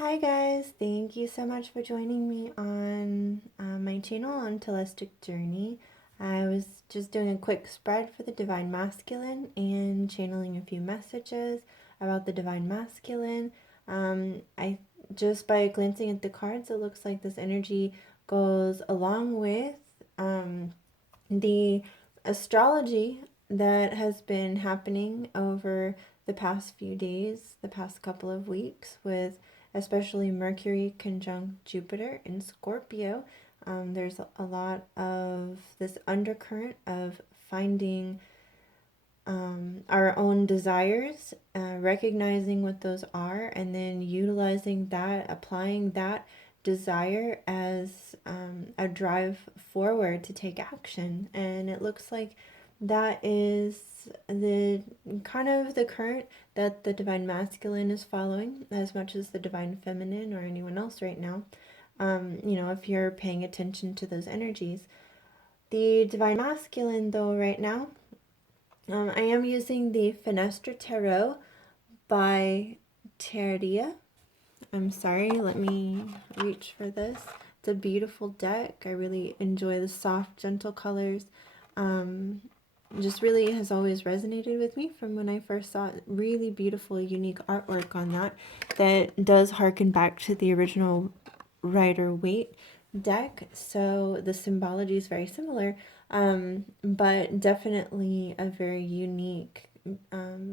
Hi guys, thank you so much for joining me on my channel on Holistic Journey. I was just doing a quick spread for the Divine Masculine and channeling a few messages about the Divine Masculine. I just by glancing at the cards, it looks like this energy goes along with the astrology that has been happening over the past few days, the past couple of weeks, with especially Mercury conjunct Jupiter in Scorpio. There's a lot of this undercurrent of finding our own desires, recognizing what those are, and then utilizing that, applying that desire as a drive forward to take action. And it looks like that is the kind of the current that the Divine Masculine is following as much as the Divine Feminine or anyone else right now. If you're paying attention to those energies. The Divine Masculine, though, right now, I am using the Fenestra Tarot by Terria. I'm sorry, let me reach for this. It's a beautiful deck. I really enjoy the soft, gentle colors. Just really has always resonated with me from when I first saw it. Really beautiful, unique artwork on that does harken back to the original Rider-Waite deck. So the symbology is very similar, but definitely a very unique,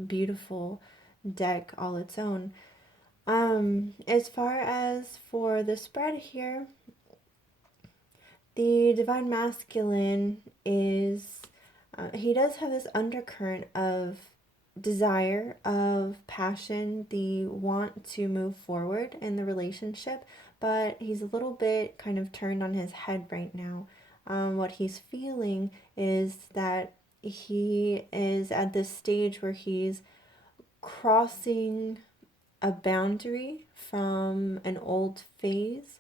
beautiful deck all its own. As far as for the spread here, the Divine Masculine is, he does have this undercurrent of desire, of passion, the want to move forward in the relationship, but he's a little bit kind of turned on his head right now. What he's feeling is that he is at this stage where he's crossing a boundary from an old phase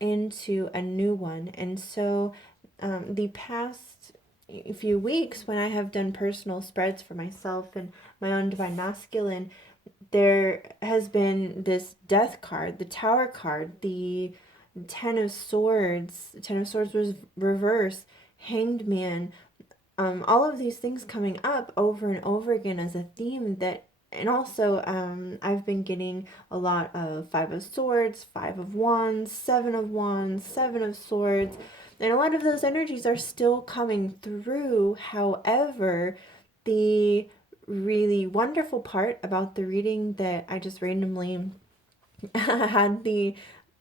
into a new one. And so the past few weeks, when I have done personal spreads for myself and my own Divine Masculine, there has been this death card, the Tower card, the Ten of Swords. Ten of Swords was reverse, Hanged Man. All of these things coming up over and over again as a theme that, and also I've been getting a lot of Five of Swords, Five of Wands, Seven of Wands, Seven of Swords, and a lot of those energies are still coming through. However, the really wonderful part about the reading that I just randomly had the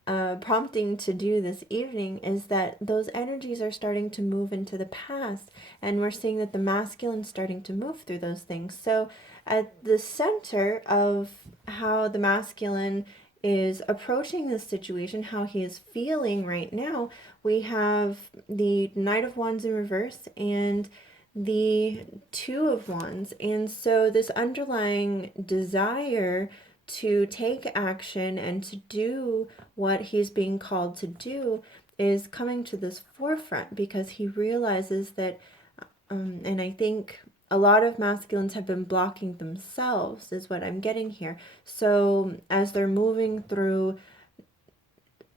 prompting to do this evening is that those energies are starting to move into the past, and we're seeing that the masculine's starting to move through those things. So at the center of how the masculine is approaching this situation, how he is feeling right now, we have the Knight of Wands in reverse and the Two of Wands. And so this underlying desire to take action and to do what he's being called to do is coming to this forefront, because he realizes that, and I think a lot of masculines have been blocking themselves, is what I'm getting here. So as they're moving through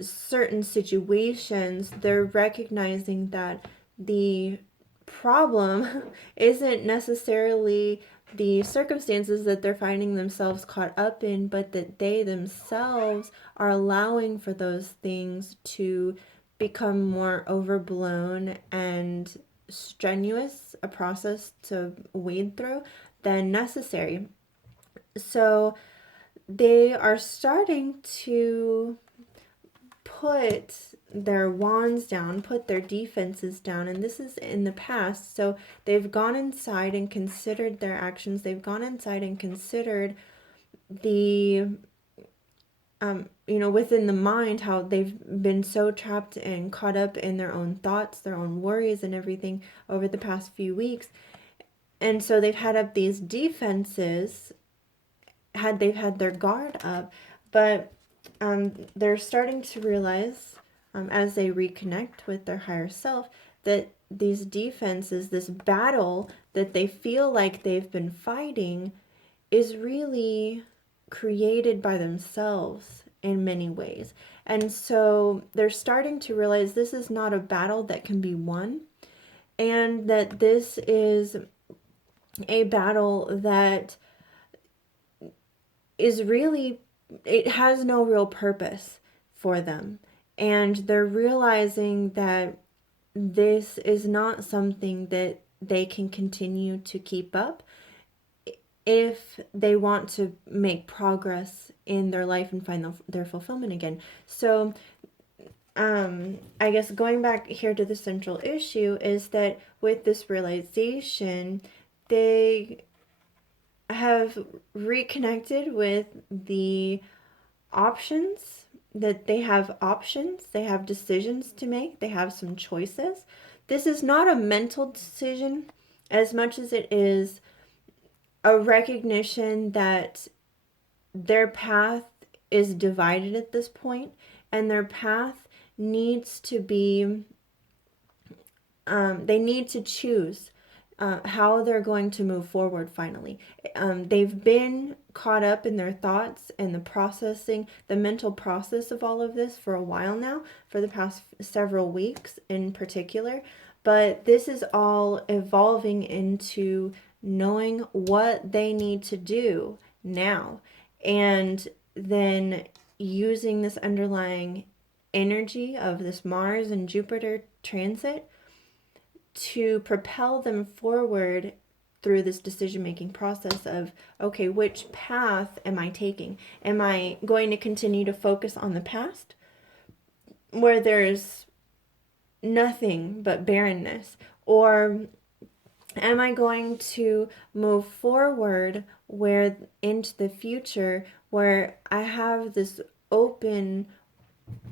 certain situations, they're recognizing that the problem isn't necessarily the circumstances that they're finding themselves caught up in, but that they themselves are allowing for those things to become more overblown and strenuous a process to wade through than necessary. So they are starting to put their wands down, put their defenses down, and this is in the past. So they've gone inside and considered their actions. They've gone inside and considered the within the mind, how they've been so trapped and caught up in their own thoughts, their own worries and everything over the past few weeks. And so they've had up these defenses, they've had their guard up, but they're starting to realize, as they reconnect with their higher self, that these defenses, this battle that they feel like they've been fighting, is really created by themselves. in many ways. And so they're starting to realize this is not a battle that can be won, and that this is a battle that is really, it has no real purpose for them. And they're realizing that this is not something that they can continue to keep up if they want to make progress in their life and find their fulfillment again. So I guess going back here to the central issue is that with this realization, they have reconnected with the options, that they have options, they have decisions to make, they have some choices. This is not a mental decision as much as it is a recognition that their path is divided at this point, and their path needs to be, they need to choose how they're going to move forward finally. They've been caught up in their thoughts and the processing, the mental process of all of this for a while now, for the past several weeks in particular. But this is all evolving into knowing what they need to do now. And then using this underlying energy of this Mars and Jupiter transit to propel them forward through this decision-making process of, okay, which path am I taking? Am I going to continue to focus on the past where there's nothing but barrenness? Or am I going to move forward where into the future where I have this open,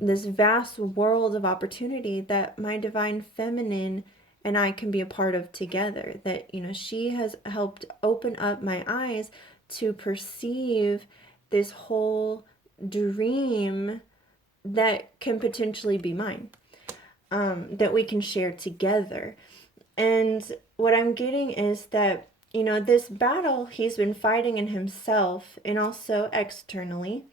this vast world of opportunity that my divine feminine and I can be a part of together? That, she has helped open up my eyes to perceive this whole dream that can potentially be mine, that we can share together. And what I'm getting is that, this battle he's been fighting in himself and also externally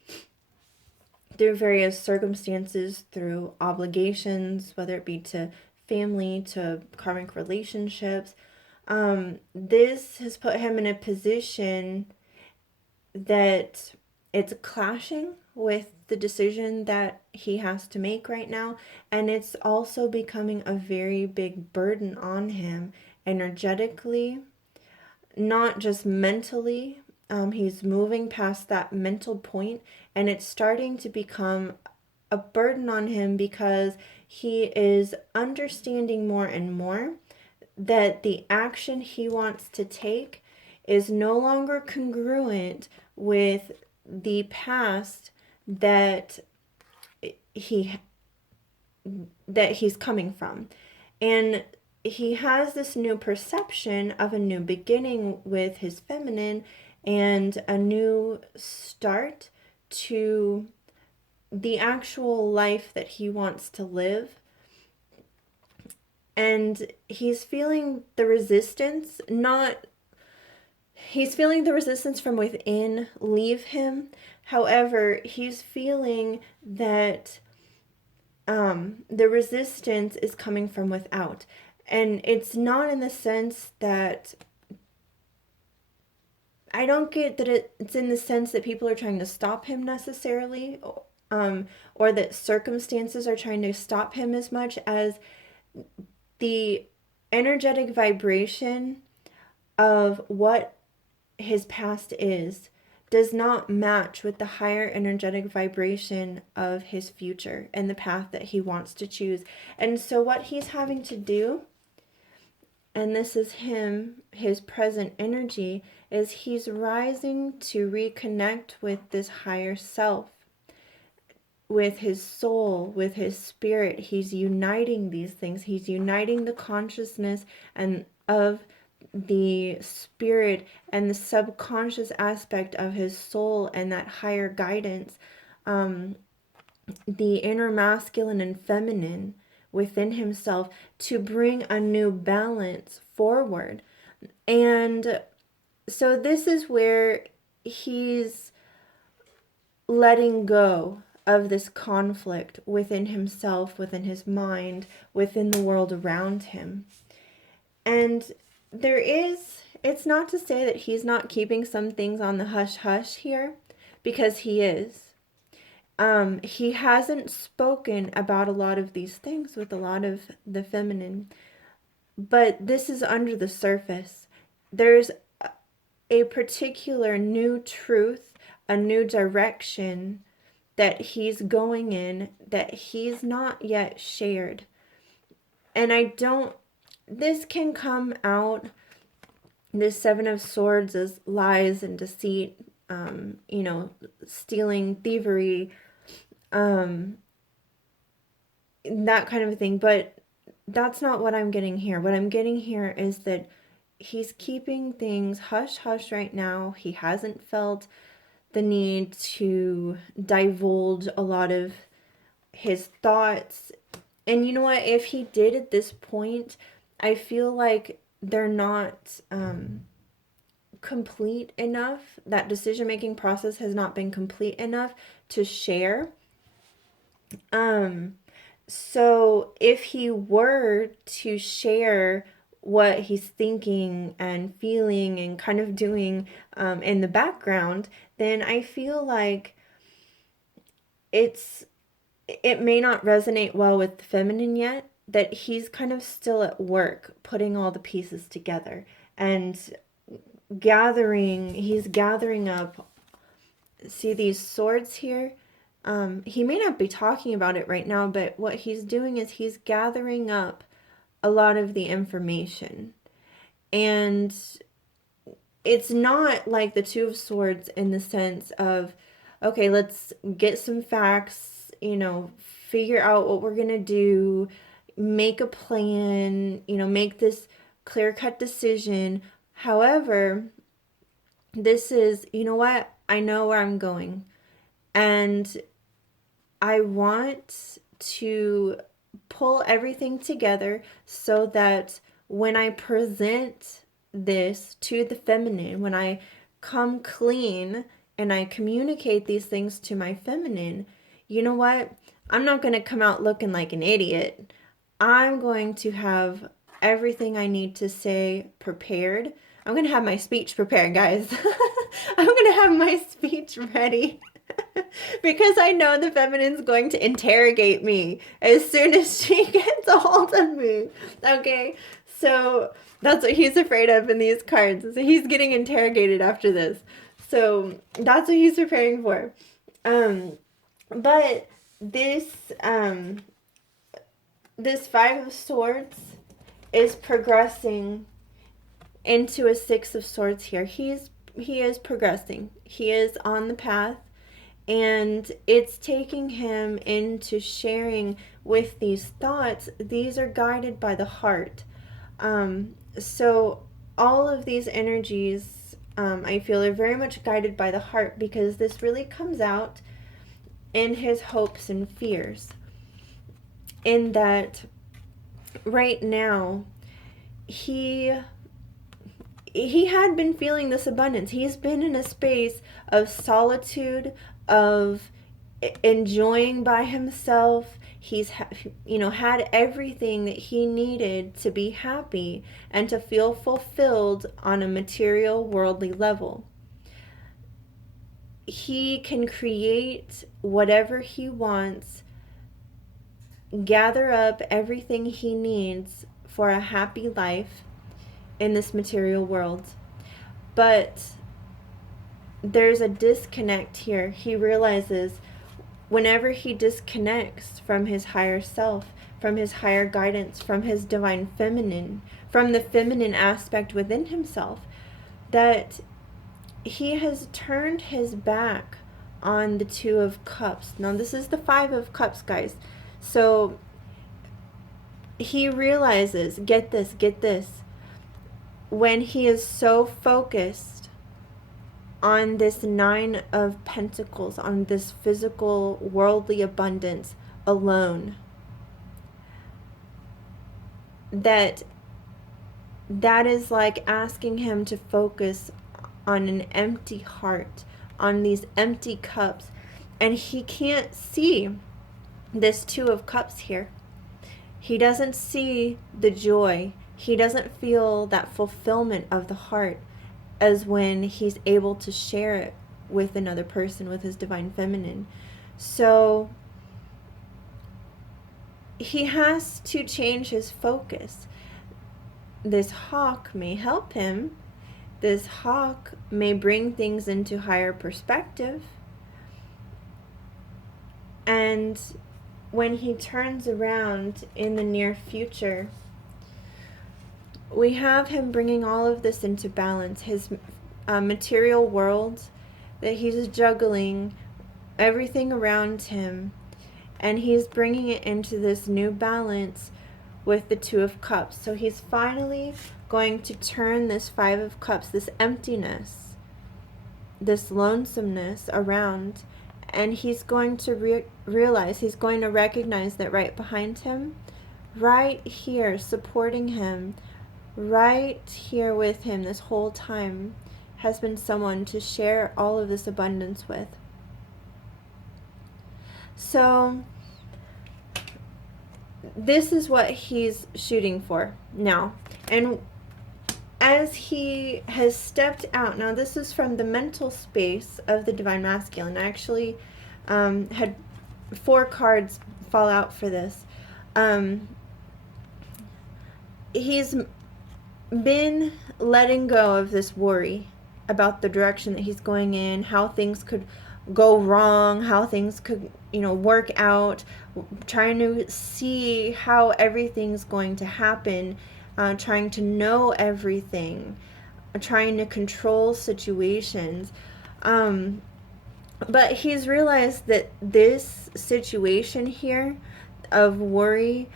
through various circumstances, through obligations, whether it be to family, to karmic relationships. This has put him in a position that it's clashing with the decision that he has to make right now. And it's also becoming a very big burden on him energetically, not just mentally. He's moving past that mental point, and it's starting to become a burden on him because he is understanding more and more that the action he wants to take is no longer congruent with the past that he's coming from. And he has this new perception of a new beginning with his feminine and a new start to the actual life that he wants to live. And he's feeling the resistance, he's feeling the resistance from within leave him. However, he's feeling that the resistance is coming from without. And it's not in the sense that, I don't get that it's in the sense that people are trying to stop him necessarily, or that circumstances are trying to stop him, as much as the energetic vibration of what his past is does not match with the higher energetic vibration of his future and the path that he wants to choose. And so what he's having to do, and this is his present energy, is he's rising to reconnect with this higher self, with his soul, with his spirit. He's uniting these things. He's uniting the consciousness and of the spirit and the subconscious aspect of his soul and that higher guidance, the inner masculine and feminine within himself, to bring a new balance forward. And so this is where he's letting go of this conflict within himself, within his mind, within the world around him. And it's not to say that he's not keeping some things on the hush hush here, because he is. He hasn't spoken about a lot of these things with a lot of the feminine, but this is under the surface. There's a particular new truth, a new direction that he's going in that he's not yet shared. And this can come out, this Seven of Swords, as lies and deceit, stealing, thievery, that kind of thing. But that's not what I'm getting here. What I'm getting here is that he's keeping things hush hush right now. He hasn't felt the need to divulge a lot of his thoughts. And you know what? If he did at this point, I feel like they're not complete enough. That decision-making process has not been complete enough to share. So if he were to share what he's thinking and feeling and kind of doing in the background, then I feel like it may not resonate well with the feminine yet, that he's kind of still at work putting all the pieces together and he's gathering up. See these swords here? He may not be talking about it right now, but what he's doing is he's gathering up a lot of the information. And it's not like the Two of Swords in the sense of, okay, let's get some facts, figure out what we're going to do, make a plan, make this clear-cut decision. However, this is, you know what? I know where I'm going. And I want to pull everything together so that when I present this to the feminine, when I come clean and I communicate these things to my feminine, you know what? I'm not going to come out looking like an idiot. I'm going to have everything I need to say prepared. I'm going to have my speech prepared, guys. I'm going to have my speech ready. Because I know the feminine's going to interrogate me as soon as she gets a hold of me. Okay, so that's what he's afraid of in these cards. So he's getting interrogated after this. So that's what he's preparing for. But this Five of Swords is progressing into a Six of Swords here. He is progressing. He is on the path. And it's taking him into sharing with these thoughts. These are guided by the heart. So all of these energies, I feel, are very much guided by the heart, because this really comes out in his hopes and fears. In that right now, he had been feeling this abundance. He's been in a space of solitude, of enjoying by himself. He's had everything that he needed to be happy and to feel fulfilled on a material, worldly level. He can create whatever he wants, gather up everything he needs for a happy life in this material world. But there's a disconnect here. He realizes whenever he disconnects from his higher self, from his higher guidance, from his divine feminine, from the feminine aspect within himself, that he has turned his back on the Two of Cups. Now this is the Five of Cups, guys. So he realizes, get this, when he is so focused on this Nine of Pentacles, on this physical, worldly abundance alone, that is like asking him to focus on an empty heart, on these empty cups. And he can't see this Two of Cups here. He doesn't see the joy. He doesn't feel that fulfillment of the heart as when he's able to share it with another person, with his divine feminine. So he has to change his focus. This hawk may help him. This hawk may bring things into higher perspective. And when he turns around in the near future, we have him bringing all of this into balance. His material world, that he's juggling everything around him, and he's bringing it into this new balance with the Two of Cups. So he's finally going to turn this Five of Cups, this emptiness, this lonesomeness around, and he's going to realize, he's going to recognize that right behind him, right here, supporting him, right here with him this whole time, has been someone to share all of this abundance with. So this is what he's shooting for now. And as he has stepped out, now this is from the mental space of the Divine Masculine. I actually had 4 cards fall out for this. He's been letting go of this worry about the direction that he's going in, how things could go wrong, how things could, work out, trying to see how everything's going to happen, trying to know everything, trying to control situations. But he's realized that this situation here of worry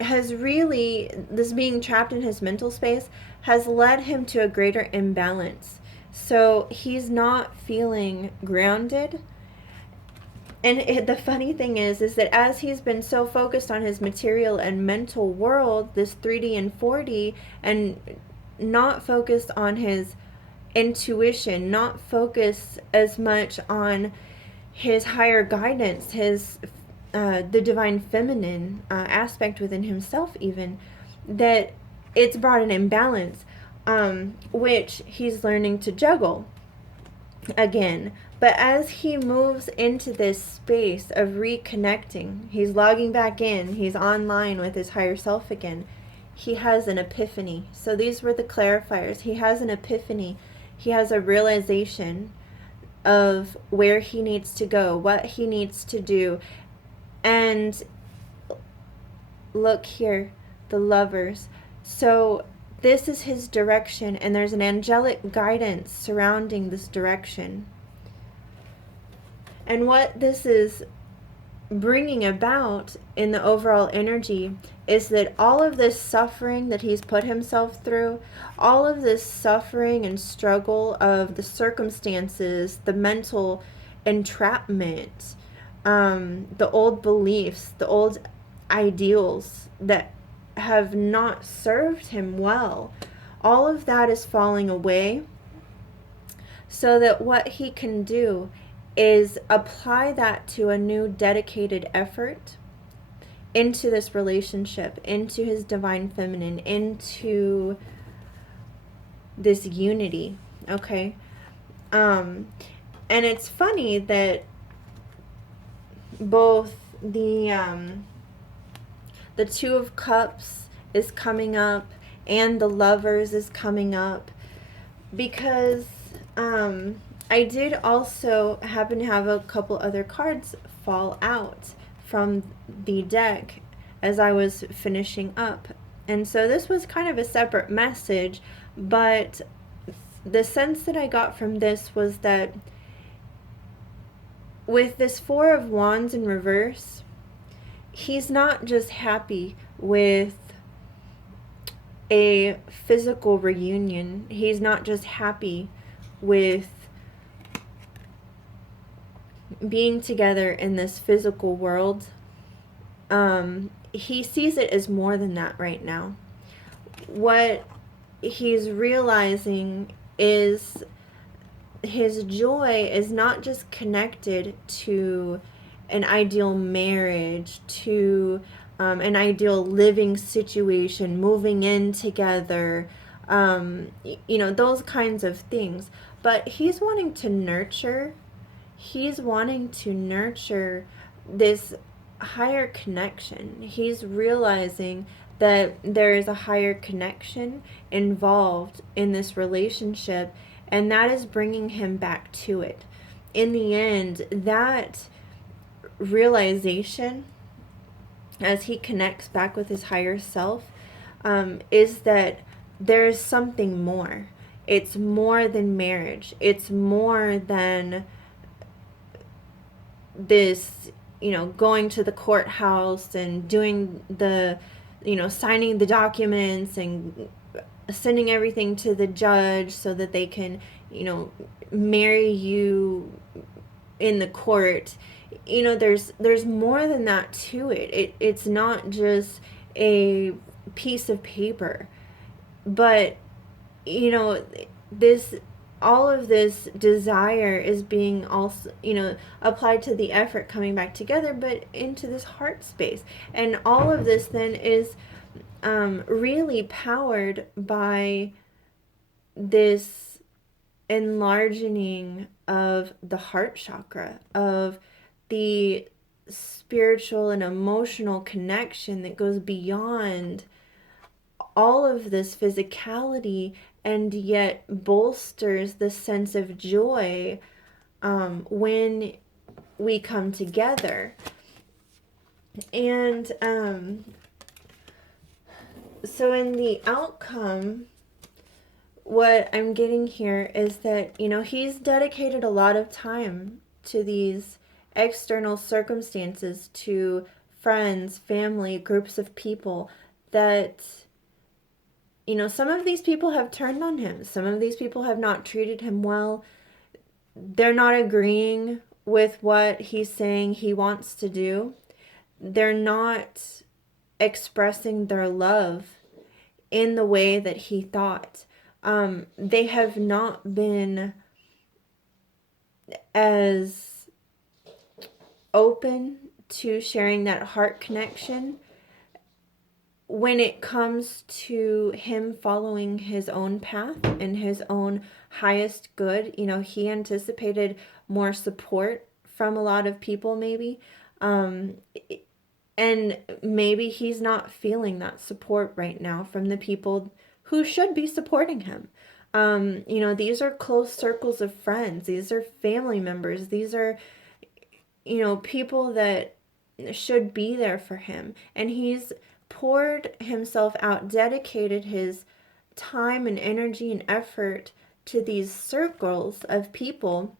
has really, this being trapped in his mental space, has led him to a greater imbalance. So he's not feeling grounded. And the funny thing is that as he's been so focused on his material and mental world, this 3D and 4D, and not focused on his intuition, not focused as much on his higher guidance, his the divine feminine aspect within himself, even, that it's brought an imbalance, which he's learning to juggle again. But as he moves into this space of reconnecting, he's logging back in, he's online with his higher self again, he has an epiphany. So these were the clarifiers. He has an epiphany. He has a realization of where he needs to go, what he needs to do. And look here, the Lovers. So this is his direction, and there's an angelic guidance surrounding this direction. And what this is bringing about in the overall energy is that all of this suffering that he's put himself through, all of this suffering and struggle of the circumstances, the mental entrapment, the old beliefs, the old ideals that have not served him well, all of that is falling away, so that what he can do is apply that to a new dedicated effort into this relationship, into his divine feminine, into this unity, okay? And it's funny that both the Two of Cups is coming up and the Lovers is coming up, because I did also happen to have a couple other cards fall out from the deck as I was finishing up. And so this was kind of a separate message, but the sense that I got from this was that with this Four of Wands in reverse, he's not just happy with a physical reunion. He's not just happy with being together in this physical world. He sees it as more than that right now. What he's realizing is his joy is not just connected to an ideal marriage, to an ideal living situation, moving in together, those kinds of things. But he's wanting to nurture this higher connection. He's realizing that there is a higher connection involved in this relationship, and that is bringing him back to it. In the end, that realization, as he connects back with his higher self, is that there's something more. It's more than marriage. It's more than this, going to the courthouse and doing the, signing the documents and sending everything to the judge so that they can, marry you in the court. There's more than that to it. It's not just a piece of paper, but this, all of this desire is being also, applied to the effort coming back together, but into this heart space. And all of this then is really powered by this enlarging of the heart chakra, of the spiritual and emotional connection that goes beyond all of this physicality, and yet bolsters the sense of joy when we come together. And so in the outcome, what I'm getting here is that, he's dedicated a lot of time to these external circumstances, to friends, family, groups of people that, some of these people have turned on him. Some of these people have not treated him well. They're not agreeing with what he's saying he wants to do. They're not expressing their love in the way that he thought. They have not been as open to sharing that heart connection when it comes to him following his own path and his own highest good. He anticipated more support from a lot of people, maybe. And maybe he's not feeling that support right now from the people who should be supporting him. These are close circles of friends. These are family members. These are, people that should be there for him. And he's poured himself out, dedicated his time and energy and effort to these circles of people,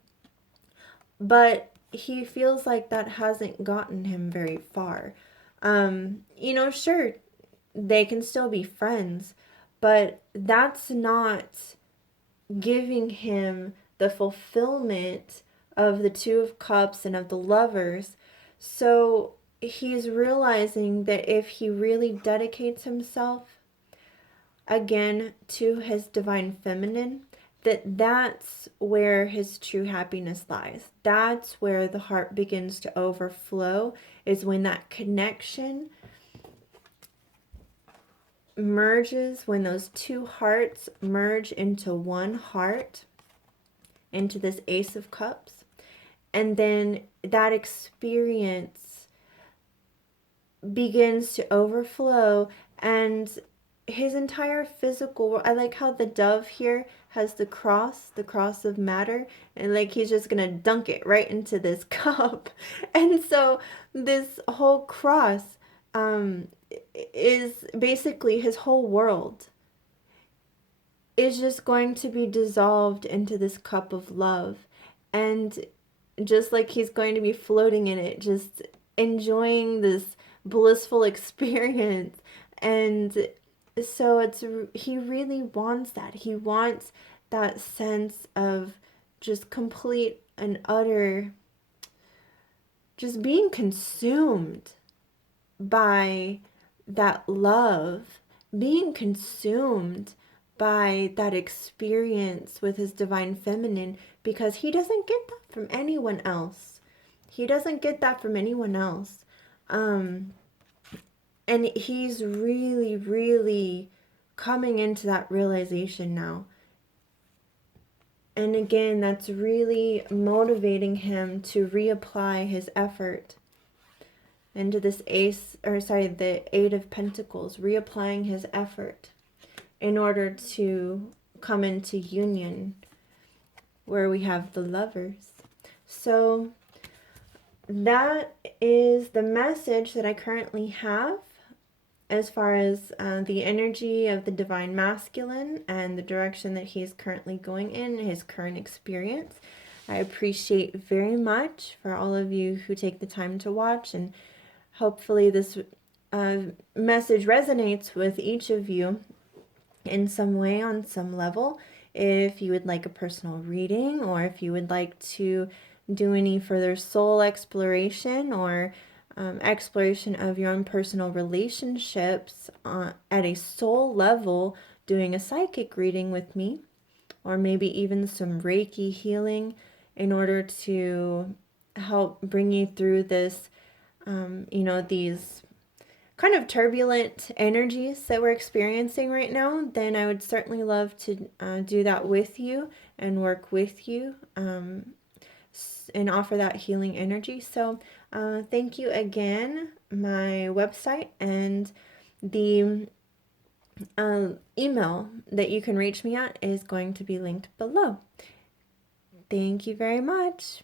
but he feels like that hasn't gotten him very far. Sure, they can still be friends, but that's not giving him the fulfillment of the Two of Cups and of the Lovers. So he's realizing that if he really dedicates himself again to his divine feminine, that's where his true happiness lies. That's where the heart begins to overflow, is when that connection merges, when those two hearts merge into one heart, into this Ace of Cups. And then that experience begins to overflow, and his entire physical, I like how the dove here has the cross of matter, and like he's just gonna dunk it right into this cup. And so this whole cross is basically his whole world is just going to be dissolved into this cup of love. And just like he's going to be floating in it, just enjoying this blissful experience. And so he really wants that. He wants that sense of just complete and utter, just being consumed by that love, being consumed by that experience with his divine feminine, because he doesn't get that from anyone else. He doesn't get that from anyone else. And he's really, really coming into that realization now. And again, that's really motivating him to reapply his effort into this the Eight of Pentacles, reapplying his effort in order to come into union where we have the Lovers. So that is the message that I currently have as far as the energy of the Divine Masculine and the direction that he is currently going in, his current experience. I appreciate very much for all of you who take the time to watch, and hopefully this message resonates with each of you in some way, on some level. If you would like a personal reading, or if you would like to do any further soul exploration or exploration of your own personal relationships at a soul level, doing a psychic reading with me, or maybe even some Reiki healing in order to help bring you through this, these kind of turbulent energies that we're experiencing right now, then I would certainly love to do that with you and work with you and offer that healing energy. So thank you again. My website and the email that you can reach me at is going to be linked below. Thank you very much.